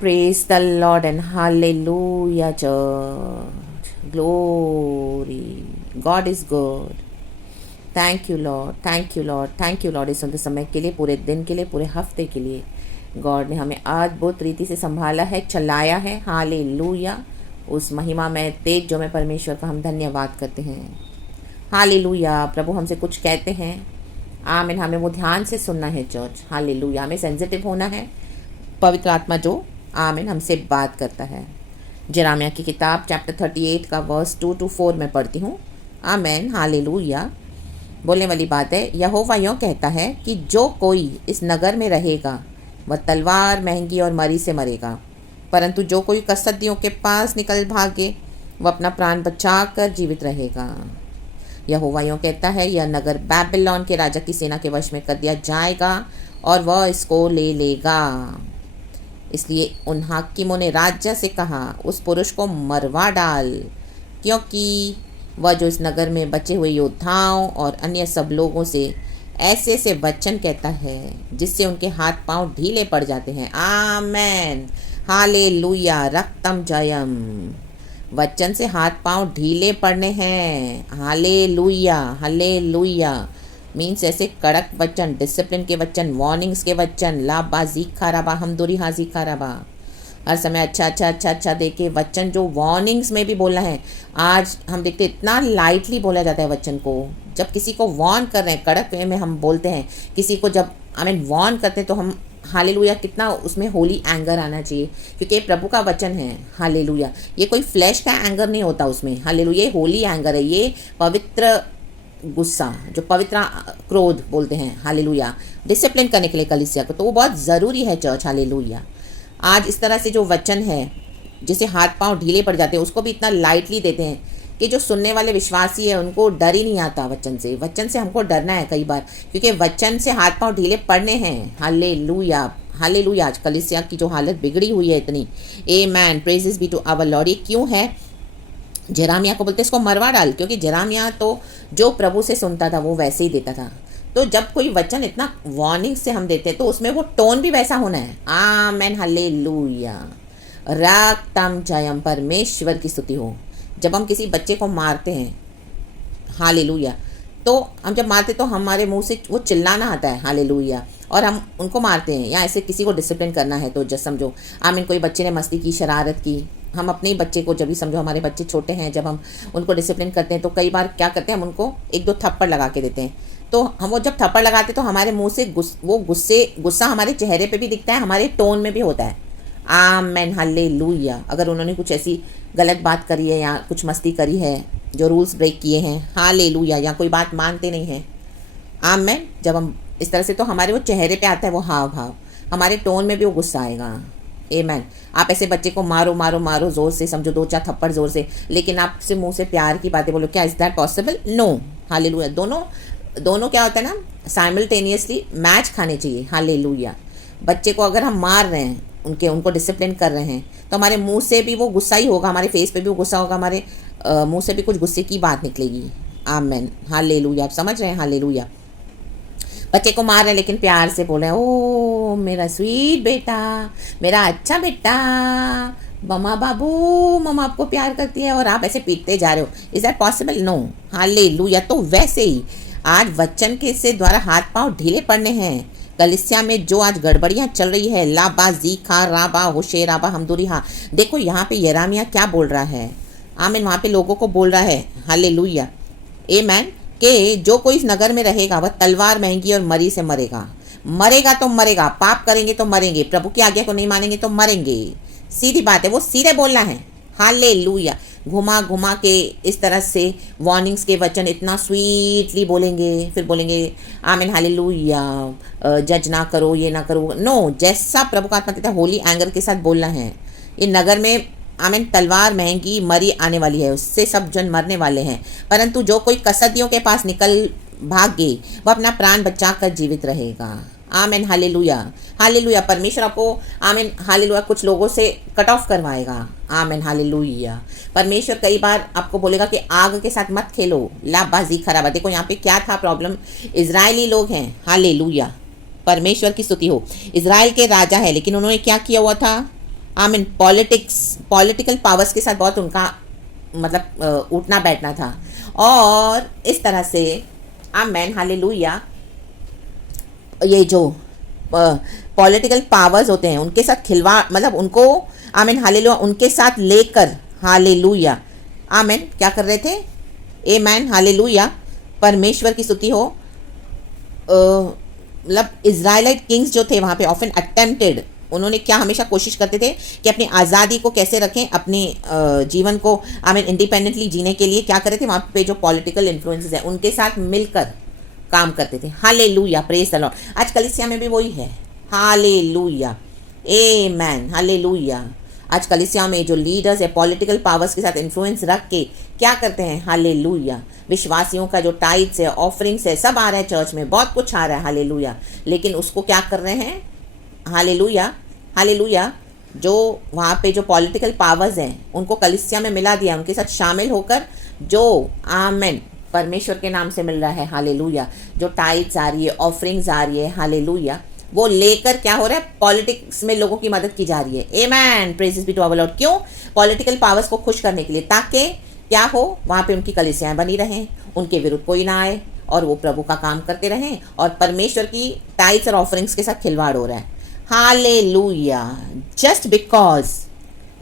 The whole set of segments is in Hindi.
Praise the Lord and hallelujah, church. Glory. God is good. Thank you Lord, thank you Lord, thank you Lord इस सुंदर समय के लिए, पूरे दिन के लिए, पूरे हफ्ते के लिए। गॉड ने हमें अद्भुत रीति से संभाला है, चलाया है। हालेलुया। उस महिमा में तेज जो में परमेश्वर का हम धन्यवाद करते हैं। हालेलुया। प्रभु हमसे कुछ कहते हैं, आमीन। हमें वो ध्यान से सुनना है चर्च। हालेलुया। हमें सेंसिटिव होना है। पवित्र आत्मा जो आमीन हमसे बात करता है। जेरामिया की किताब चैप्टर 38 का वर्स 2 to 4 में पढ़ती हूँ। आमीन। हालेलुया। बोलने वाली बात है, यहोवा यूँ कहता है कि जो कोई इस नगर में रहेगा वह तलवार, महंगी और मरी से मरेगा, परंतु जो कोई कसदियों के पास निकल भागे वह अपना प्राण बचा कर जीवित रहेगा। यहोवा यूँ कहता है, यह नगर बैबिलोन के राजा की सेना के वश में कर दिया जाएगा और वह इसको ले लेगा। इसलिए उन हाकिमों ने राजा से कहा, उस पुरुष को मरवा डाल, क्योंकि वह जो इस नगर में बचे हुए योद्धाओं और अन्य सब लोगों से ऐसे से वचन कहता है जिससे उनके हाथ पांव ढीले पड़ जाते हैं। आमेन। हालेलुया। रक्तम जयम। वचन से हाथ पांव ढीले पड़ने हैं। हालेलुया। हालेलुया मीन्स ऐसे कड़क वचन, डिसिप्लिन के वचन, वार्निंग्स के वचन, लाबाजी खाराबा हमदुरी हाजी खाराबा, हर समय अच्छा देके वचन जो वार्निंग्स में भी बोलना है। आज हम देखते इतना लाइटली बोला जाता है वचन को। जब किसी को वार्न कर रहे हैं, कड़क वे में हम बोलते हैं किसी को, जब वार्न करते हैं तो हम हालेलुया, कितना उसमें होली एंगर आना चाहिए, क्योंकि ये प्रभु का वचन है। हालेलुया। ये कोई फ्लैश का एंगर नहीं होता उसमें। हालेलुया। ये होली एंगर है, ये पवित्र गुस्सा, जो पवित्र क्रोध बोलते हैं। हालेलुया। डिसिप्लिन करने के लिए कलीसिया को, तो वो बहुत ज़रूरी है चर्च। हालेलुया। आज इस तरह से जो वचन है जिसे हाथ पांव ढीले पड़ जाते हैं, उसको भी इतना लाइटली देते हैं कि जो सुनने वाले विश्वासी है उनको डर ही नहीं आता वचन से। वचन से हमको डरना है कई बार, क्योंकि वचन से हाथ पांव ढीले पड़ने हैं। हालेलुया। हालेलुया। आज कलीसिया की जो हालत बिगड़ी हुई है इतनी। Amen. Praises be to our Lord. ये क्यों है? जेरामिया को बोलते इसको मरवा डाल, क्योंकि जेरामिया तो जो प्रभु से सुनता था वो वैसे ही देता था। तो जब कोई वचन इतना वार्निंग से हम देते हैं तो उसमें वो टोन भी वैसा होना है। आमेन। हालेलुया। रक्तम जयम। परमेश्वर की स्तुति हो। जब हम किसी बच्चे को मारते हैं, हालेलुया, तो हम जब मारते तो हमारे मुंह से वो चिल्लाना आता है। हालेलुया। और हम उनको मारते हैं, या ऐसे किसी को डिसिप्लिन करना है तो जस्ट समझो, आमीन, कोई बच्चे ने मस्ती की, शरारत की, हम अपने बच्चे को जब भी समझो, हमारे बच्चे छोटे हैं, जब हम उनको डिसिप्लिन करते हैं तो कई बार क्या करते हैं, हम उनको 1-2 थप्पड़ लगा के देते हैं। तो हम वो जब थप्पड़ लगाते तो हमारे मुंह से गुस्सा हमारे चेहरे पे भी दिखता है, हमारे टोन में भी होता है। आमेन। हालेलुया। अगर उन्होंने कुछ ऐसी गलत बात करी है या कुछ मस्ती करी है, जो रूल्स ब्रेक किए हैं, हालेलुया, या कोई बात मानते नहीं हैं, आमेन, जब हम इस तरह से, तो हमारे वो चेहरे पे आता है वो हाव भाव, हमारे टोन में भी वो गुस्सा आएगा। आमेन। आप ऐसे बच्चे को मारो मारो मारो ज़ोर से, समझो 2-4 थप्पड़ ज़ोर से, लेकिन आपसे मुंह से प्यार की बातें बोलो, क्या is that possible? No. Hallelujah. दोनों क्या होता है ना, साइमल्टेनियसली मैच खाने चाहिए। हालेलुया। बच्चे को अगर हम मार रहे हैं, उनको डिसिप्लिन कर रहे हैं, तो हमारे मुंह से भी वो गुस्सा ही होगा, हमारे फेस पे भी वो गुस्सा होगा, हमारे मुंह से भी कुछ गुस्से की बात निकलेगी। आमेन। हालेलुया। आप समझ रहे हैं? हालेलुया। बच्चे को मार रहे हैं लेकिन प्यार से बोल रहे हैं, ओ मेरा स्वीट बेटा, मेरा अच्छा बेटा, मम्मा बाबू, मम्मा आपको प्यार करती है, और आप ऐसे पीटते जा रहे हो। Is that possible? No. Hallelujah. तो वैसे ही आज वचन के से द्वारा हाथ पांव ढीले पड़ने हैं। कलिसिया में जो आज गड़बड़ियाँ चल रही है, लाबा जीखा राबा होशे राबा हमदुरिहा, देखो यहाँ पे यिर्मयाह क्या बोल रहा है। आमीन। वहाँ पे लोगों को बोल रहा है, हालेलुया, आमेन, कि जो कोई इस नगर में रहेगा वह तलवार, महंगी और मरी से मरेगा। मरेगा तो मरेगा, पाप करेंगे तो मरेंगे, प्रभु की आज्ञा को नहीं मानेंगे तो मरेंगे। सीधी बात है, वो सीधे बोलना है। हालेलुया। घुमा घुमा के इस तरह से वार्निंग्स के वचन इतना स्वीटली बोलेंगे, फिर बोलेंगे आमीन, हालेलुया, जज ना करो, ये ना करो। नो, जैसा प्रभु का आत्मा कहता है होली एंगर के साथ बोलना है। ये नगर में आमीन तलवार, महंगी, मरी आने वाली है, उससे सब जन मरने वाले हैं, परंतु जो कोई कसदियों के पास निकल भागे वह अपना प्राण बचा कर जीवित रहेगा। आमीन। हालेलुया। हालेलुया। परमेश्वर आपको आमीन, हालेलुया, कुछ लोगों से कट ऑफ करवाएगा। आमीन। हालेलुया। परमेश्वर कई बार आपको बोलेगा कि आग के साथ मत खेलो, लाबाजी खराब। देखो यहाँ पे क्या था प्रॉब्लम, इजरायली लोग हैं। हालेलुया। परमेश्वर की स्तुति हो। इजराइल के राजा है, लेकिन उन्होंने क्या किया हुआ था? आमीन। पॉलिटिकल पावर्स के साथ बहुत उनका मतलब उठना बैठना था, और इस तरह से आमीन हालेलुया ये जो पॉलिटिकल पावर्स होते हैं उनके साथ खिलवाड़, मतलब उनको आमीन हालेलुया उनके साथ लेकर हालेलुया आमीन क्या कर रहे थे, आमीन हालेलुया परमेश्वर की स्तुति हो। मतलब इज़राइलाइट किंग्स जो थे वहाँ पे ऑफन अटेम्प्टेड, उन्होंने क्या हमेशा कोशिश करते थे कि अपनी आज़ादी को कैसे रखें, अपने जीवन को आमीन इंडिपेंडेंटली जीने के लिए क्या कर रहे थे, वहाँ पे जो पॉलिटिकल इन्फ्लुएंसेस हैं उनके साथ मिलकर काम करते थे। Hallelujah, praise the Lord. आज कलीसिया में भी वही है। हालेलुया, आमीन हालेलुया। आज कलीसिया में जो लीडर्स है पॉलिटिकल पावर्स के साथ इन्फ्लुएंस रख के क्या करते हैं, हालेलुया विश्वासियों का जो टाइट्स है, ऑफरिंग्स है, सब आ रहा है चर्च में, बहुत कुछ आ रहा है हालेलुया, लेकिन उसको क्या कर रहे हैं, हालेलुया हालेलुया जो वहाँ पे जो पॉलिटिकल पावर्स हैं उनको कलीसिया में मिला दिया, उनके साथ शामिल होकर जो आमीन परमेश्वर के नाम से मिल रहा है हालेलुया, जो टाइट्स आ रही है, ऑफरिंग्स आ रही है हालेलुया, वो लेकर क्या हो रहा है, पॉलिटिक्स में लोगों की मदद की जा रही है। Amen, praises be to our Lord. क्यों? पॉलिटिकल पावर्स को खुश करने के लिए, ताकि क्या हो, वहाँ पे उनकी कलीसियाएं बनी रहें, उनके विरुद्ध कोई ना आए और वो प्रभु का काम करते रहें, और परमेश्वर की टाइट्स और ऑफरिंग्स के साथ खिलवाड़ हो रहा है। हालेलुया, जस्ट बिकॉज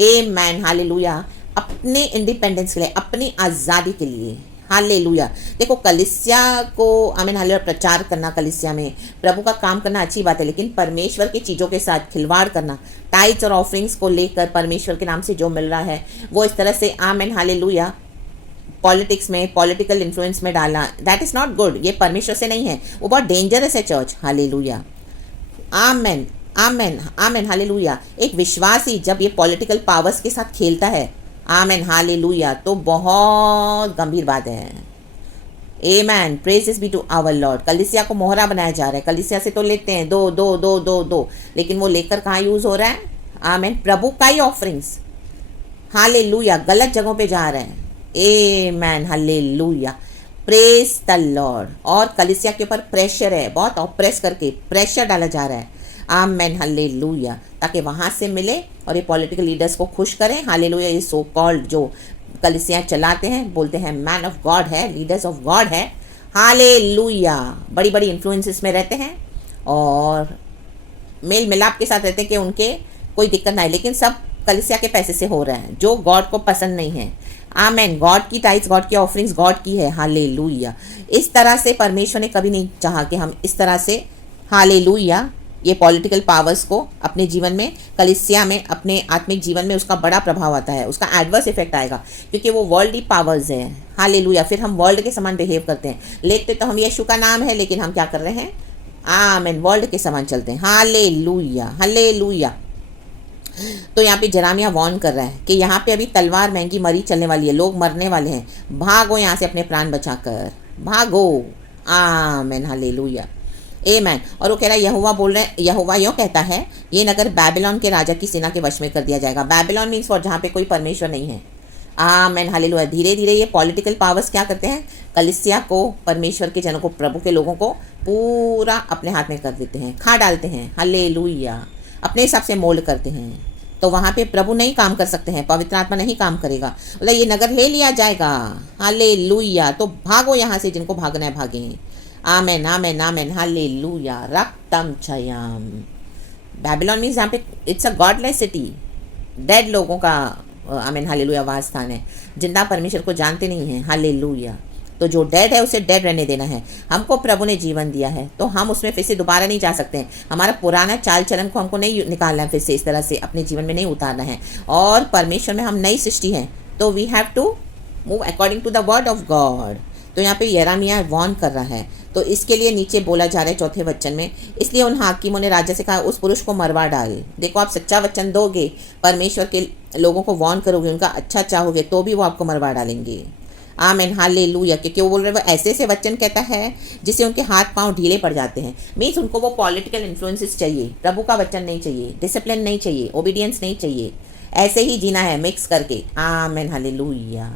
आमीन हालेलुया अपने इंडिपेंडेंस के लिए, अपनी आज़ादी के लिए। हालेलुया। देखो कलीसिया को आमीन हालेलुया प्रचार करना, कलीसिया में प्रभु का काम करना अच्छी बात है, लेकिन परमेश्वर की चीज़ों के साथ खिलवाड़ करना, टाइट्स और ऑफरिंग्स को लेकर परमेश्वर के नाम से जो मिल रहा है वो इस तरह से आमीन हालेलुया पॉलिटिक्स में, पॉलिटिकल इन्फ्लुएंस में डालना, दैट इज़ नॉट गुड। ये परमेश्वर से नहीं है, वो बहुत डेंजरस है चर्च। हालेलुया, आमीन आमीन आमीन हालेलुया। एक विश्वासी जब ये पॉलिटिकल पावर्स के साथ खेलता है आमीन हालेलुया तो बहुत गंभीर बात है। Amen, praises be to our Lord. कलीसिया को मोहरा बनाया जा रहा है, कलीसिया से तो लेते हैं दो दो दो दो दो, लेकिन वो लेकर कहाँ यूज़ हो रहा है, आमीन प्रभु का ही ऑफरिंग्स हालेलुया गलत जगहों पे जा रहे हैं। आमीन हालेलुया, प्रेज द लॉर्ड। और कलीसिया के ऊपर प्रेशर है, बहुत ऑप्रेस करके प्रेशर डाला जा रहा है आमीन हालेलुया, ताकि वहाँ से मिले और ये पॉलिटिकल लीडर्स को खुश करें। हालेलुया, ये सो कॉल्ड जो कलीसियाँ चलाते हैं, बोलते हैं मैन ऑफ गॉड है, लीडर्स ऑफ गॉड है, हालेलुया बड़ी बड़ी इन्फ्लुएंसेस में रहते हैं और मेल मिलाप के साथ रहते हैं कि उनके कोई दिक्कत ना है, लेकिन सब कलीसिया के पैसे से हो रहा है जो गॉड को पसंद नहीं है। आमीन, गॉड की टाइट्स, गॉड की ऑफरिंग्स गॉड की है। हालेलुया, इस तरह से परमेश्वर ने कभी नहीं चाहा कि हम इस तरह से हालेलुया ये पॉलिटिकल पावर्स को अपने जीवन में, कलीसिया में, अपने आत्मिक जीवन में उसका बड़ा प्रभाव आता है, उसका एडवर्स इफेक्ट आएगा, क्योंकि वो वर्ल्डली पावर्स हैं। हालेलुया, फिर हम वर्ल्ड के समान बिहेव करते हैं, लेते तो हम यीशु का नाम है, लेकिन हम क्या कर रहे हैं, आमीन वर्ल्ड के समान चलते हैं। Hallelujah hallelujah. तो यहाँ पे जरामिया वॉर्न कर रहा है कि यहाँ पे अभी तलवार महंगी मरी चलने वाली है, लोग मरने वाले हैं, भागो यहाँ से अपने प्राण बचाकर, भागो। आमीन हालेलुया, आमीन। और वो कह रहा है, यहोवा बोल रहे हैं, यहोवा यूँ कहता है, ये नगर बैबिलोन के राजा की सेना के वश में कर दिया जाएगा। बैबिलोन मीन्स फॉर जहाँ पे कोई परमेश्वर नहीं है। आमीन हालेलुया। धीरे धीरे ये पॉलिटिकल पावर्स क्या करते हैं, कलीसिया को, परमेश्वर के जनों को, प्रभु के लोगों को पूरा अपने हाथ में कर देते हैं, खा डालते हैं। हालेलुया, अपने हिसाब से मोल्ड करते हैं। तो वहाँ पे प्रभु नहीं काम कर सकते हैं, पवित्र आत्मा नहीं काम करेगा, मतलब ये नगर ले लिया जाएगा। हालेलुया, तो भागो यहाँ से, जिनको भागना है भागें। आमेन आमेन आमेन हालेलुया। रक्तम छयाम। बैबिलोन मीन्स यहाँ पे it's a godless city, dead लोगों का आमेन हालेलुया वास स्थान है, जिंदा परमेश्वर को जानते नहीं हैं। हालेलुया। तो जो डेड है उसे डेड रहने देना है। हमको प्रभु ने जीवन दिया है तो हम उसमें फिर से दोबारा नहीं जा सकते हैं। हमारा पुराना चाल चलन को हमको नहीं निकालना है, फिर से इस तरह से अपने जीवन में नहीं उतारना है। और परमेश्वर में हम नई सृष्टि हैं, तो we have to move according to the word of God. तो यहाँ पे यिर्मयाह वॉर्न कर रहा है, तो इसके लिए नीचे बोला जा रहा है चौथे वचन में, इसलिए उन हाकिमों ने राजा से कहा, उस पुरुष को मरवा डाल। देखो, आप सच्चा वचन दोगे, परमेश्वर के लोगों को वॉर्न करोगे, उनका अच्छा चाहोगे, तो भी वो आपको मरवा डालेंगे। आमीन हालेलुया। क्योंकि वो बोल रहे, वो ऐसे ऐसे वचन कहता है जिससे उनके हाथ पांव ढीले पड़ जाते हैं। मीन्स उनको वो पॉलिटिकल इन्फ्लुएंसेस चाहिए, प्रभु का वचन नहीं चाहिए, डिसिप्लिन नहीं चाहिए, ओबीडियंस नहीं चाहिए, ऐसे ही जीना है मिक्स करके। आमीन हालेलुया।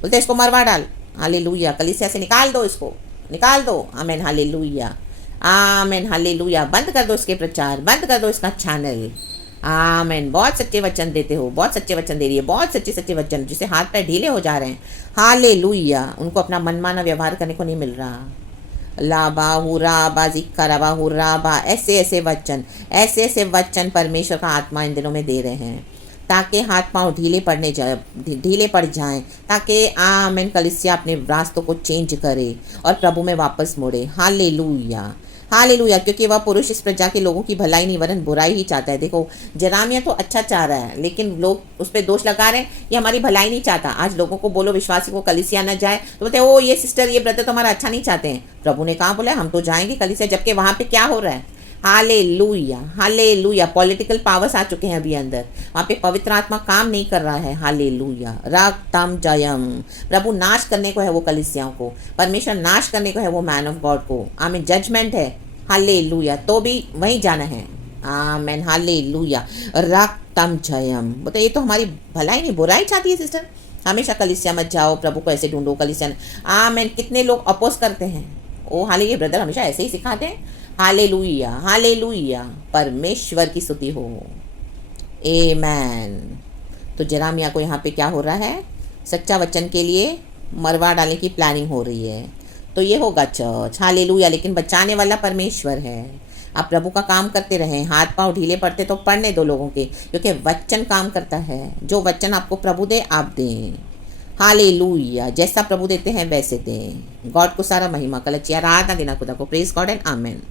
बोलते इसको मरवा डाल। हालेलुया। कलीसिया से निकाल दो, इसको निकाल दो। आमीन हालेलुया। आमीन हालेलुया। बंद कर दो इसके प्रचार, बंद कर दो इसका चैनल। आमेन। बहुत सच्चे वचन देते हो, बहुत सच्चे वचन दे रही है, बहुत सच्चे सच्चे वचन, जिसे हाथ पैर ढीले हो जा रहे हैं। हालेलुया। उनको अपना मनमाना व्यवहार करने को नहीं मिल रहा। लाबा हुराबा जिक्कराबा हुराबा, ऐसे ऐसे वचन, ऐसे ऐसे वचन परमेश्वर का आत्मा इन दिनों में दे रहे हैं, ताकि हाथ पांव ढीले पड़ जाएं, ताकि आमेन कलीसिया अपने रास्तों को चेंज करे और प्रभु में वापस मुड़े। Hallelujah, hallelujah. क्योंकि वह पुरुष इस प्रजा के लोगों की भलाई नहीं वरन बुराई ही चाहता है। देखो, जरामिया तो अच्छा चाह रहा है, लेकिन लोग उस पर दोष लगा रहे हैं, ये हमारी भलाई नहीं चाहता। आज लोगों को बोलो विश्वासी को कलीसिया न जाए, तो बोलते ओ ये सिस्टर ये ब्रदर तो हमारा अच्छा नहीं चाहते हैं। प्रभु ने कहा बोला हम तो जाएंगे कलीसिया, जबकि वहाँ पे क्या हो रहा है। Hallelujah, hallelujah. पॉलिटिकल पावर्स आ चुके हैं अभी अंदर, वहाँ पे पवित्र आत्मा काम नहीं कर रहा है। हालेलुया। रक्तम जयम। प्रभु नाश करने को है वो कलीसियाओं को, परमेश्वर नाश करने को है वो मैन ऑफ गॉड को। आमीन। जजमेंट है। हालेलुया। तो भी वहीं जाना है। आमीन। हालेलुया। रक्तम जयम। बताइए, ये तो हमारी भलाई नहीं बुराई चाहती है सिस्टर। हमेशा कलीसिया मत जाओ, प्रभु को ऐसे ढूंढो कलीसिया। आमीन। कितने लोग अपोज करते हैं। ओ हाले ये ब्रदर हमेशा ऐसे ही सिखाते हैं। Hallelujah, hallelujah. परमेश्वर की स्तुति हो। आमेन। तो जरामिया को यहाँ पे क्या हो रहा है, सच्चा वचन के लिए मरवा डालने की प्लानिंग हो रही है। तो ये होगा चर्च। हालेलुया। लेकिन बचाने वाला परमेश्वर है। आप प्रभु का काम करते रहें। हाथ पांव ढीले पड़ते तो पड़ने दो लोगों के, क्योंकि वचन काम करता है। जो वचन आपको प्रभु दे आप दें। हालेलुया। जैसा प्रभु देते हैं वैसे दें। गॉड को सारा महिमा। कल अच्छी आराधना देना खुदा को। Praise God and amen.